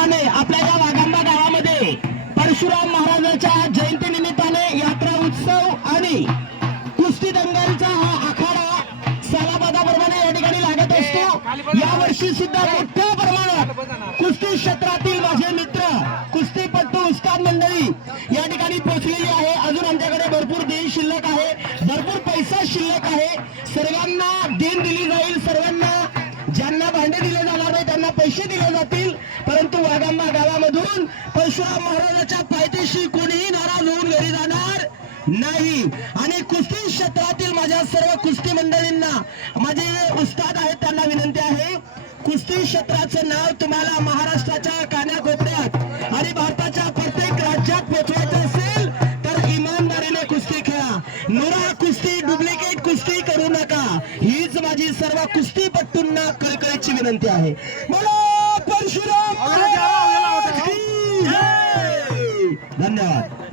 अनुषंगाने आपल्या या वाघांबा गावामध्ये परशुराम महाराजांच्या जयंती निमित्ताने यात्रा उत्सव आणि कुस्ती दंगलचा हा आखाडा सालाबादाप्रमाणे या ठिकाणी लागत असतो। यावर्षी सुद्धा मोठ्या प्रमाणात कुस्ती क्षेत्रातील माझे मित्र कुस्तीपटू उस्ताद मंडळी या ठिकाणी पोहोचलेली आहे। अजून आमच्याकडे भरपूर देण शिल्लक आहे, भरपूर पैसा शिल्लक आहे। सर्वांना देण दिली जाईल, सर्वांना ज्यांना भांडे दिले जाणार नाही त्यांना पैसे दिले जातील, परंतु वाघांबा गावामधून परशुराम महाराजांच्या पायथ्याशी कोणीही नाराज होऊन घरी जाणार नाही। आणि कुस्ती क्षेत्रातील माझ्या सर्व कुस्ती मंडळींना, माझे उस्ताद आहेत त्यांना विनंती आहे, कुस्ती क्षेत्राचं नाव तुम्हाला महाराष्ट्राच्या कानाकोपऱ्यात आणि भारताच्या प्रत्येक राज्यात पोहोचवायचं असेल तर इमानदारीने कुस्ती खेळा, नुरा कुस्ती डुप्लिकेट कुस्ती करू नका, हीच माझी सर्व कुस्तीपटूंना कळकळीची विनंती आहे। बोलो परशुराम महाराज की जय। धन्यवाद।